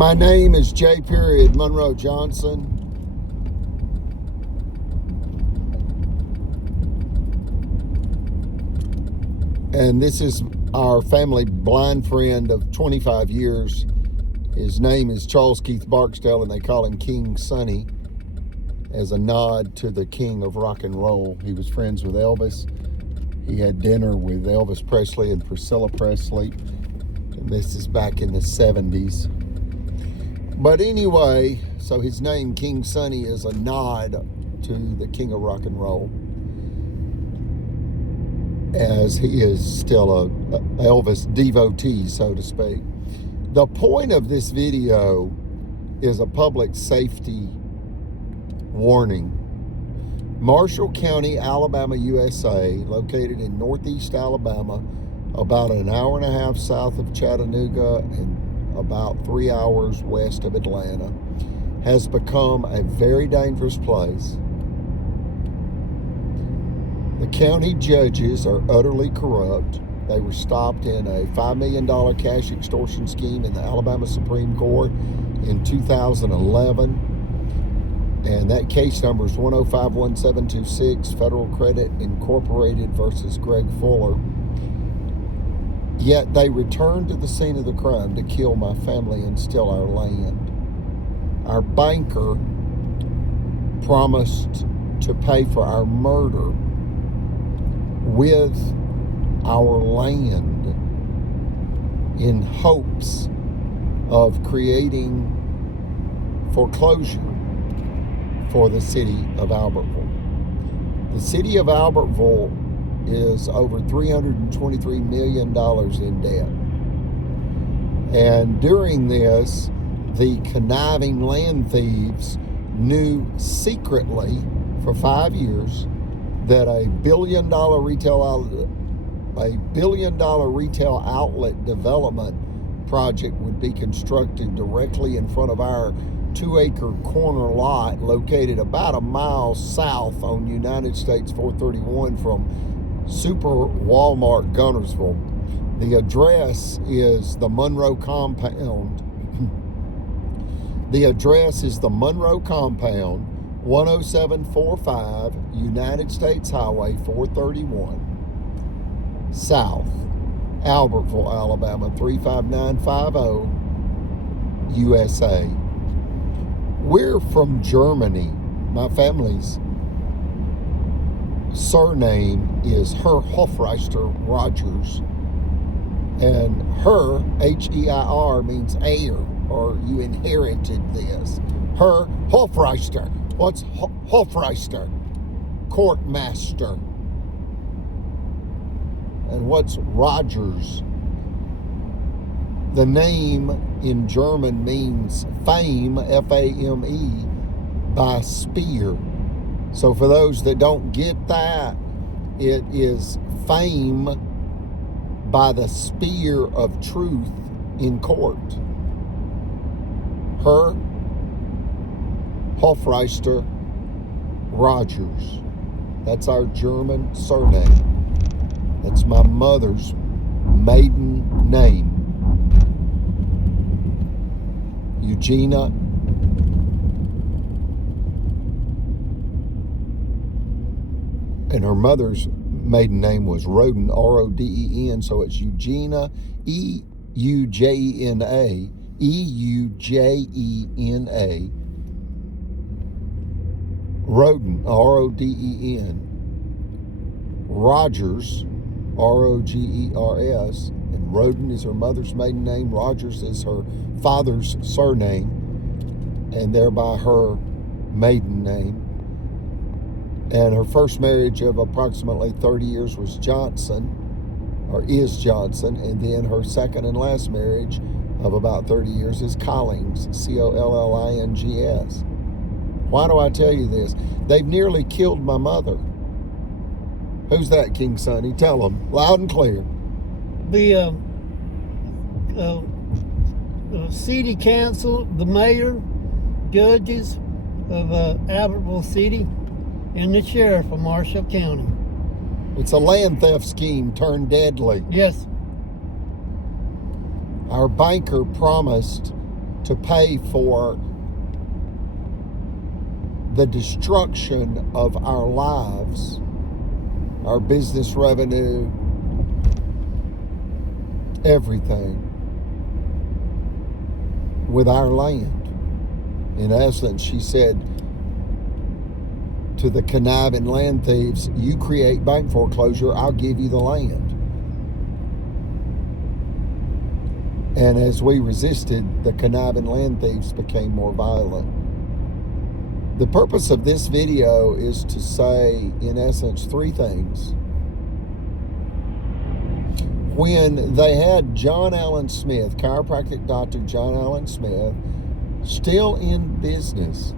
My name is J. Monroe Johnson. And this is our family blind friend of 25 years. His name is Charles Keith Barksdale, and they call him King Sonny as a nod to the king of rock and roll. He was friends with Elvis. He had dinner with Elvis Presley and Priscilla Presley. And this is back in the 70s. But anyway, so his name, King Sonny, is a nod to the king of rock and roll, as he is still a Elvis devotee, so to speak. The point of this video is a public safety warning. Marshall County, Alabama, USA, located in northeast Alabama, about an hour and a half south of Chattanooga and about 3 hours west of Atlanta, has become a very dangerous place. The county judges are utterly corrupt. They were stopped in a $5 million cash extortion scheme in the Alabama Supreme Court in 2011. And that case number is 1051726, Federal Credit Incorporated versus Greg Fuller. Yet they returned to the scene of the crime to kill my family and steal our land. Our banker promised to pay for our murder with our land in hopes of creating foreclosure for the city of Albertville. The city of Albertville is over $323 million in debt. And during this, the conniving land thieves knew secretly for 5 years that a $1 billion retail outlet development project would be constructed directly in front of our 2-acre corner lot located about a mile south on United States 431 from Super Walmart Gunnersville. The address is the Monroe Compound. The address is the Monroe Compound, 10745 United States Highway 431, South, Albertville, Alabama, 35950, USA. We're from Germany. My family's surname is Herr Hofreister Rogers. And Herr, H-E-I-R, means heir, or you inherited this. Herr Hofreister. What's Hofreister? Courtmaster. And what's Rogers? The name in German means fame, F-A-M-E, by spear. So for those that don't get that, it is fame by the spear of truth in court. Herr Hofreister Rogers. That's our German surname. That's my mother's maiden name. Eugenia and her mother's maiden name was Roden, R-O-D-E-N, so it's Eugenia, E-U-J-E-N-A, E-U-J-E-N-A, Roden, R-O-D-E-N, Rogers, R-O-G-E-R-S, and Roden is her mother's maiden name, Rogers is her father's surname, and thereby her maiden name. And her first marriage of approximately 30 years was Johnson, or is Johnson, and then her second and last marriage of about 30 years is Collings, C-O-L-L-I-N-G-S. Why do I tell you this? They've nearly killed my mother. Who's that, King Sonny? Tell them, loud and clear. The city council, the mayor, judges of Albertville City, and the sheriff of Marshall County. It's a land theft scheme turned deadly. Yes. Our banker promised to pay for the destruction of our lives, our business revenue, everything with our land. In essence, she said to the conniving land thieves, you create bank foreclosure, I'll give you the land. And as we resisted, the conniving land thieves became more violent. The purpose of this video is to say, in essence, three things. When they had John Allen Smith, chiropractic doctor John Allen Smith, still in business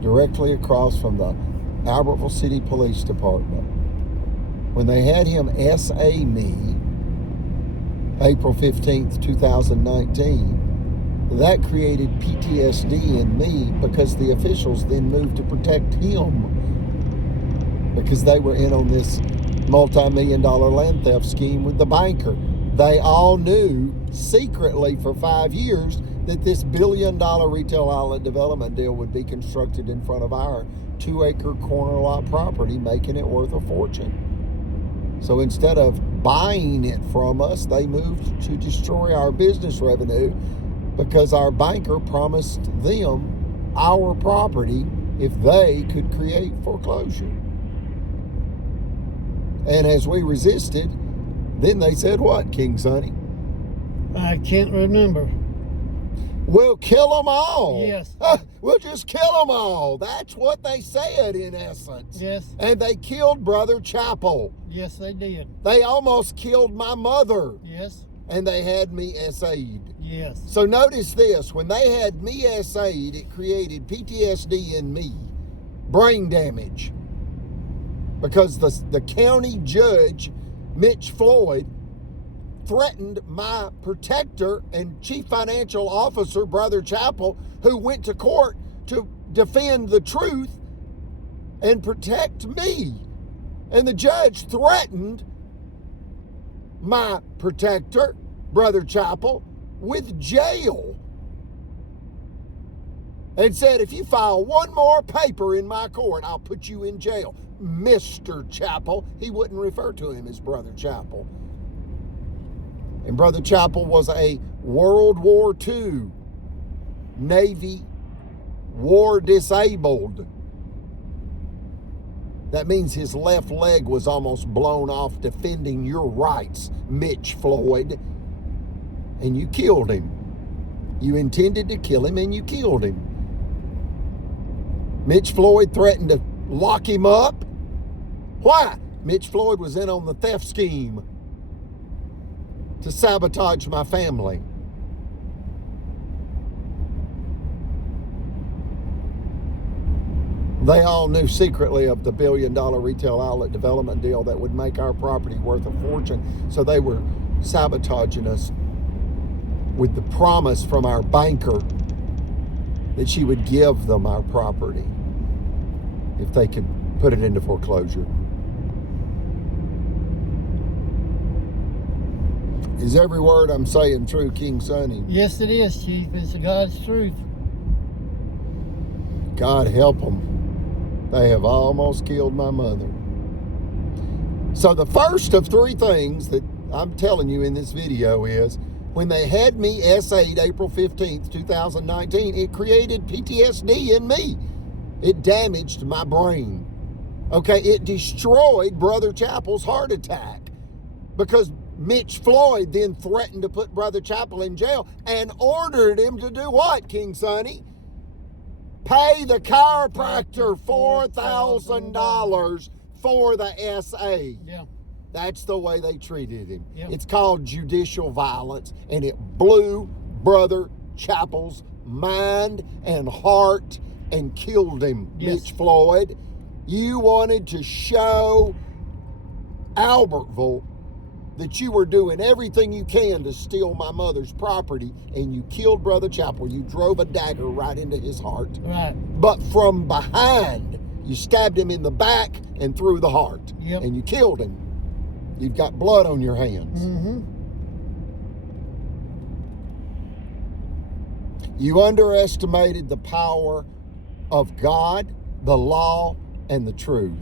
directly across from the Albertville City Police Department, when they had him SA me April 15th, 2019, that created PTSD in me because the officials then moved to protect him because they were in on this multi-million-dollar land theft scheme with the banker. They all knew secretly for 5 years that this billion-dollar retail outlet development deal would be constructed in front of our 2-acre corner lot property, making it worth a fortune. So instead of buying it from us, they moved to destroy our business revenue because our banker promised them our property if they could create foreclosure. And as we resisted, then they said what, King Sonny? I can't remember. We'll kill them all. Yes. We'll just kill them all. That's what they said in essence. Yes. And they killed Brother Chapel. Yes, they did. They almost killed my mother. Yes. And they had me SA'd. Yes. So notice this. When they had me SA'd, it created PTSD in me. Brain damage. Because the county judge, Mitch Floyd, threatened my protector and chief financial officer, Brother Chapel, who went to court to defend the truth and protect me. And the judge threatened my protector, Brother Chapel, with jail. And said, if you file one more paper in my court, I'll put you in jail. Mr. Chapel. He wouldn't refer to him as Brother Chapel. And Brother Chapel was a World War II Navy war disabled. That means his left leg was almost blown off defending your rights, Mitch Floyd. And you killed him. You intended to kill him and you killed him. Mitch Floyd threatened to lock him up. Why? Mitch Floyd was in on the theft scheme to sabotage my family. They all knew secretly of the billion-dollar retail outlet development deal that would make our property worth a fortune. So they were sabotaging us with the promise from our banker that she would give them our property if they could put it into foreclosure. Is every word I'm saying true, King Sonny? Yes, it is, Chief. It's God's truth. God help them. They have almost killed my mother. So the first of three things that I'm telling you in this video is, when they had me SA'd April 15th, 2019, it created PTSD in me. It damaged my brain. Okay, it destroyed Brother Chapel's heart attack because Mitch Floyd then threatened to put Brother Chapel in jail and ordered him to do what, King Sonny? Pay the chiropractor $4,000 for the SA. Yeah. That's the way they treated him. Yep. It's called judicial violence, and it blew Brother Chapel's mind and heart and killed him, Yes. Mitch Floyd. You wanted to show Albertville that you were doing everything you can to steal my mother's property, and you killed Brother Chapel. You drove a dagger right into his heart. Right. But But from behind, you stabbed him in the back and through the heart. Yep. And you killed him. You've got blood on your hands. Mm-hmm. You underestimated the power of God, the law, and the truth.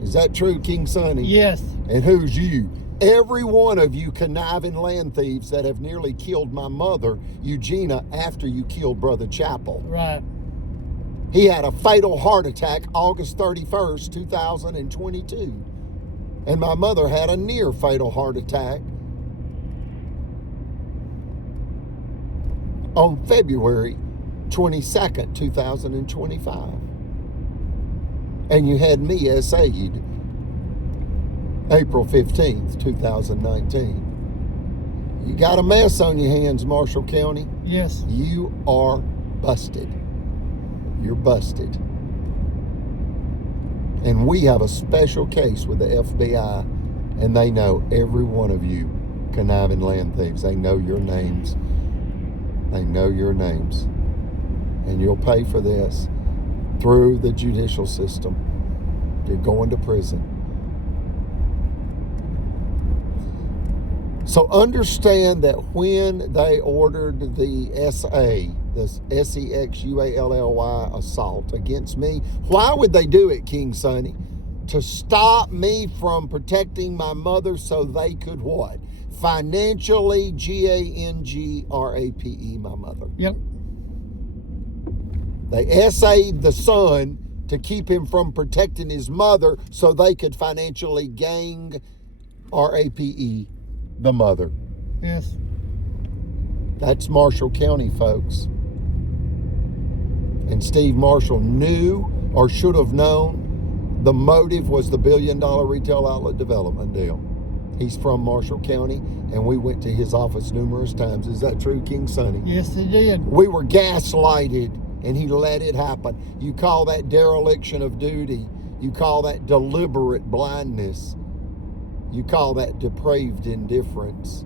Is that true, King Sonny? Yes. And who's you? Every one of you conniving land thieves that have nearly killed my mother, Eugenia, after you killed Brother Chappell. Right. He had a fatal heart attack August 31st, 2022. And my mother had a near fatal heart attack on February 22nd, 2025. And you had me essayed April 15th, 2019. You got a mess on your hands, Marshall County. Yes. You are busted. You're busted. And we have a special case with the FBI, and they know every one of you conniving land thieves. They know your names. They know your names. And you'll pay for this through the judicial system. You're going to prison. So understand that when they ordered the SA, this SEXUALLY assault against me, why would they do it, King Sonny? To stop me from protecting my mother so they could what? Financially GANGRAPE my mother. Yep. They SA'd the son to keep him from protecting his mother so they could financially gang RAPE the mother. Yes. That's Marshall County, folks. And Steve Marshall knew or should have known the motive was the $1 billion retail outlet development deal. He's from Marshall County, and we went to his office numerous times. Is that true, King Sonny? Yes, he did. We were gaslighted, and he let it happen. You call that dereliction of duty. You call that deliberate blindness. You call that depraved indifference.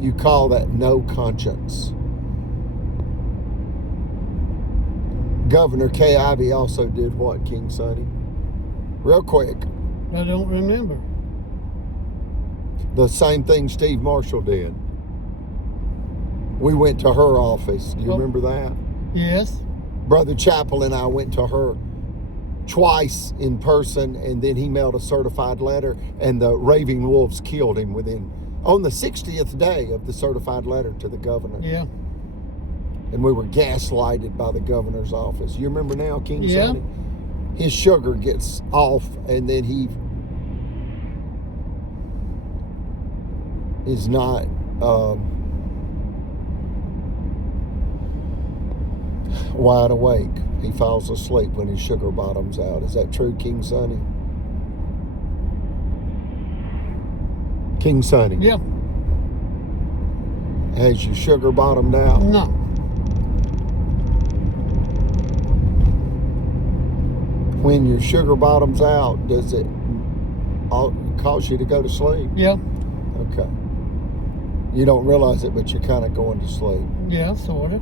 You call that no conscience. Governor Kay Ivey also did what, King Sonny? Real quick. I don't remember. The same thing Steve Marshall did. We went to her office. Do you remember that? Yes. Brother Chappell and I went to her twice in person, and then he mailed a certified letter, and the raving wolves killed him on the 60th day of the certified letter to the governor. Yeah. And we were gaslighted by the governor's office. You remember now, King Sonny? His sugar gets off, and then he is not wide awake. He falls asleep when his sugar bottoms out. Is that true, King Sonny? King Sonny? Yep. Has your sugar bottomed out? No. When your sugar bottoms out, does it cause you to go to sleep? Yep. Okay. You don't realize it, but you're kind of going to sleep. Yeah, sort of.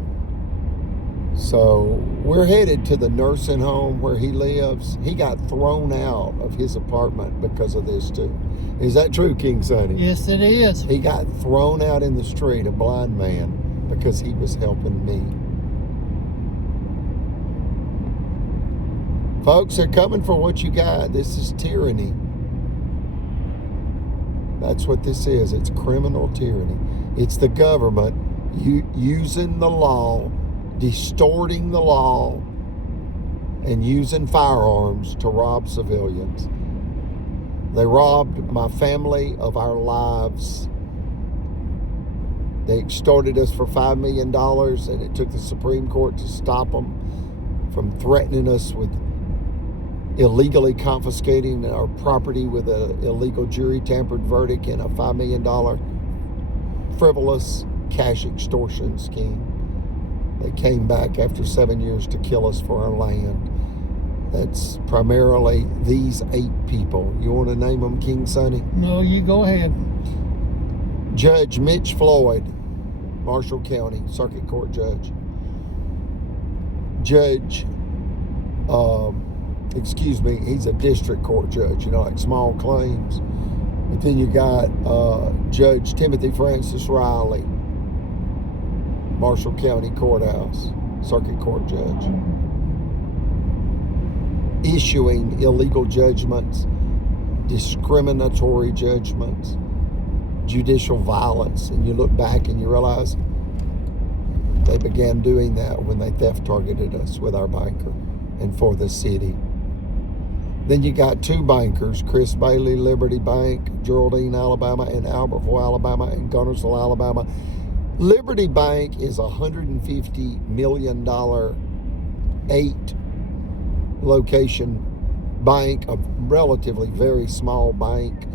So we're headed to the nursing home where he lives. He got thrown out of his apartment because of this too. Is that true, King Sonny? Yes, it is. He got thrown out in the street, a blind man, because he was helping me. Folks, they're coming for what you got. This is tyranny. That's what this is. It's criminal tyranny. It's the government using the law, distorting the law, and using firearms to rob civilians. They robbed my family of our lives. They extorted us for $5 million, and it took the Supreme Court to stop them from threatening us with illegally confiscating our property with an illegal jury tampered verdict and a $5 million frivolous cash extortion scheme. They came back after 7 years to kill us for our land. That's primarily these 8 people. You want to name them, King Sonny? No, you go ahead. Judge Mitch Floyd, Marshall County Circuit Court Judge. Judge, he's a district court judge, like small claims. But then you got Judge Timothy Francis Riley, Marshall County Courthouse, Circuit Court Judge, issuing illegal judgments, discriminatory judgments, judicial violence. And you look back and you realize they began doing that when they theft targeted us with our banker and for the city. Then you got two bankers, Chris Bailey, Liberty Bank, Geraldine, Alabama, and Albertville, Alabama, and Guntersville, Alabama. Liberty Bank is a $150 million 8-location bank, a relatively very small bank,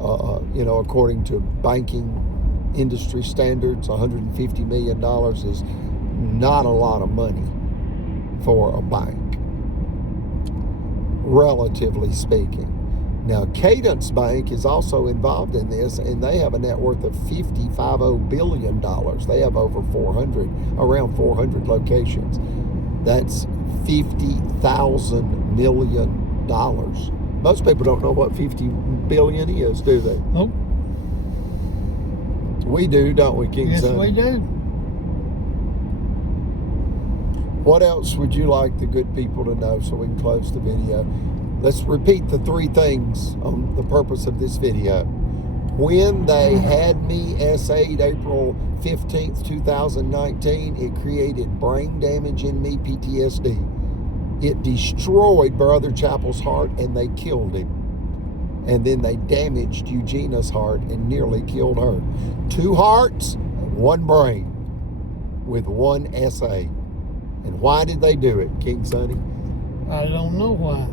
according to banking industry standards. $150 million is not a lot of money for a bank, relatively speaking. Now, Cadence Bank is also involved in this, and they have a net worth of $50 billion. They have around 400 locations. That's $50,000 million. Most people don't know what 50 billion is, do they? Nope. We do, don't we, King Yes, Son? we do. What else would you like the good people to know so we can close the video? Let's repeat the three things on the purpose of this video. When they had me SA'd April 15th, 2019, it created brain damage in me, PTSD. It destroyed Brother Chappell's heart, and they killed him. And then they damaged Eugenia's heart and nearly killed her. 2 hearts, 1 brain, with 1 SA. And why did they do it, King Sonny? I don't know why.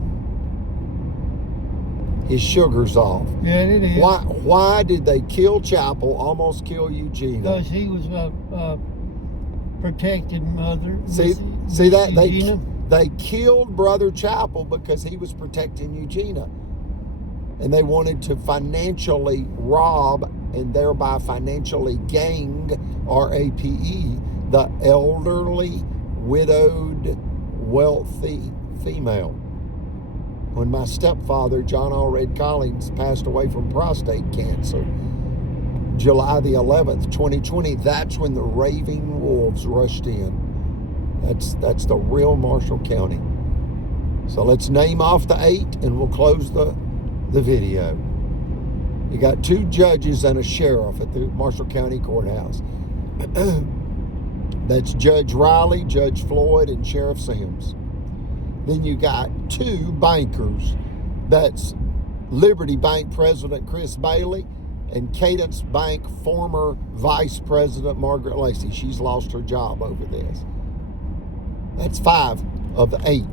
His sugar's off. Yeah, it is. Why did they kill Chappell, almost kill Eugenia? Because he was a protected mother. See that? Eugenia. They killed Brother Chappell because he was protecting Eugenia. And they wanted to financially rob and thereby financially gang, RAPE, the elderly, widowed, wealthy female. When my stepfather, John Allred Collins, passed away from prostate cancer, July the 11th, 2020, that's when the raving wolves rushed in. That's the real Marshall County. So let's name off the 8 and we'll close the video. You got 2 judges and a sheriff at the Marshall County Courthouse. That's Judge Riley, Judge Floyd, and Sheriff Sims. Then you got 2 bankers. That's Liberty Bank President Chris Bailey and Cadence Bank former Vice President Margaret Lacey. She's lost her job over this. That's 5 of the 8.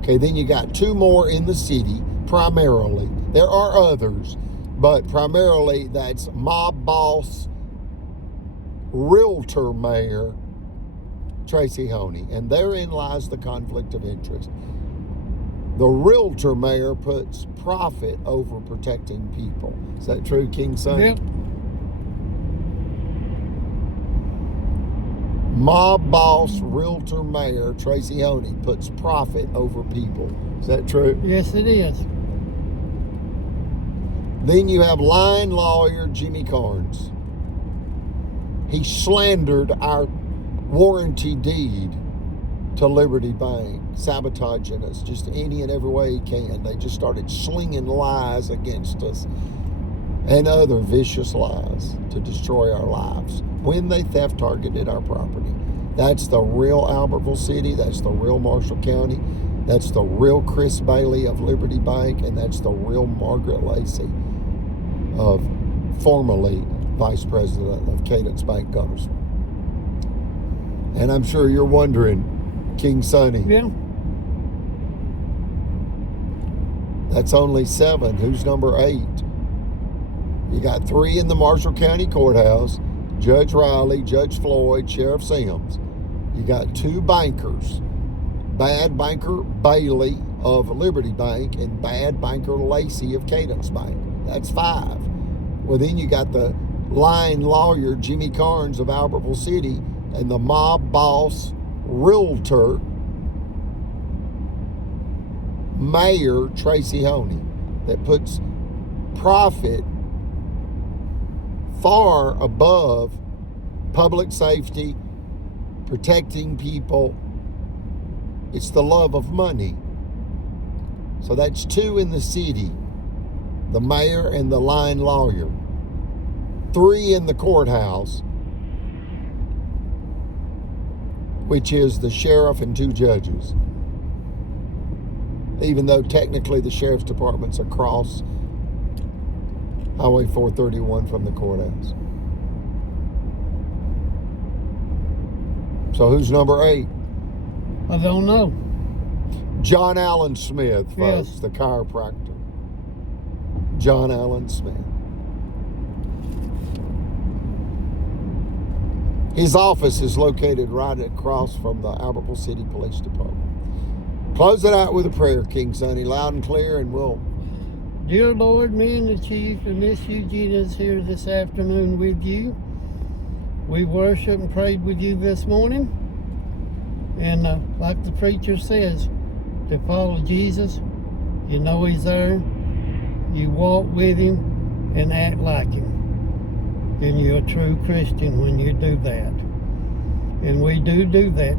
Okay, then you got 2 more in the city, primarily. There are others, but primarily that's mob boss, realtor mayor, Tracy Honey. And therein lies the conflict of interest. The realtor mayor puts profit over protecting people. Is that true, King Son? Yep. Mob boss, realtor mayor, Tracy Honey puts profit over people. Is that true? Yes, it is. Then you have line lawyer Jimmy Carnes. He slandered our warranty deed to Liberty Bank, sabotaging us just any and every way he can. They just started slinging lies against us and other vicious lies to destroy our lives when they theft targeted our property. That's the real Albertville City. That's the real Marshall County. That's the real Chris Bailey of Liberty Bank, and that's the real Margaret Lacey of formerly Vice President of Cadence Bank Guntersville. And I'm sure you're wondering, King Sonny. Yeah. That's only 7. Who's number 8? You got 3 in the Marshall County Courthouse, Judge Riley, Judge Floyd, Sheriff Sims. You got 2 bankers, bad banker Bailey of Liberty Bank and bad banker Lacey of Cadence Bank. That's 5. Well, then you got the line lawyer Jimmy Carnes of Albertville City and the mob boss realtor mayor Tracy Honey that puts profit far above public safety, protecting people. It's the love of money. So that's 2 in the city, the mayor and the line lawyer. 3 in the courthouse, which is the sheriff and 2 judges. Even though technically the sheriff's department's across Highway 431 from the courthouse. So who's number 8? I don't know. John Allen Smith, folks, Yes. the chiropractor. John Allen Smith. His office is located right across from the Albertville City Police Department. Close it out with a prayer, King Sonny, loud and clear, and we'll... Dear Lord, me and the Chief and Miss Eugenia is here this afternoon with you. We worshiped and prayed with you this morning. And like the preacher says, to follow Jesus, you know He's there, you walk with Him and act like Him. Then you're a true Christian when you do that. And we do that,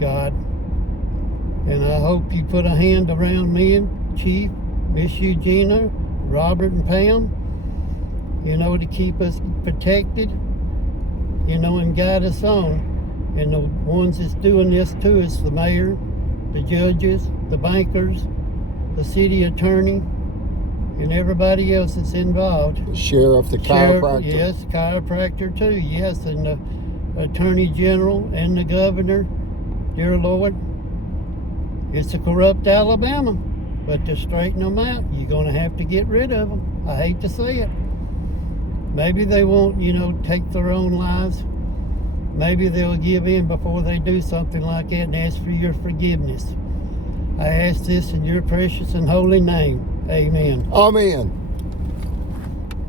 God. And I hope you put a hand around me and Chief, Miss Eugenia, Robert and Pam, to keep us protected, and guide us on. And the ones that's doing this to us, the mayor, the judges, the bankers, the city attorney, and everybody else that's involved. The sheriff, the chiropractor. Yes, chiropractor too, yes, and the attorney general and the governor. Dear Lord, it's a corrupt Alabama, but to straighten them out, you're going to have to get rid of them. I hate to say it. Maybe they won't, take their own lives. Maybe they'll give in before they do something like that and ask for your forgiveness. I ask this in your precious and holy name. Amen. Amen.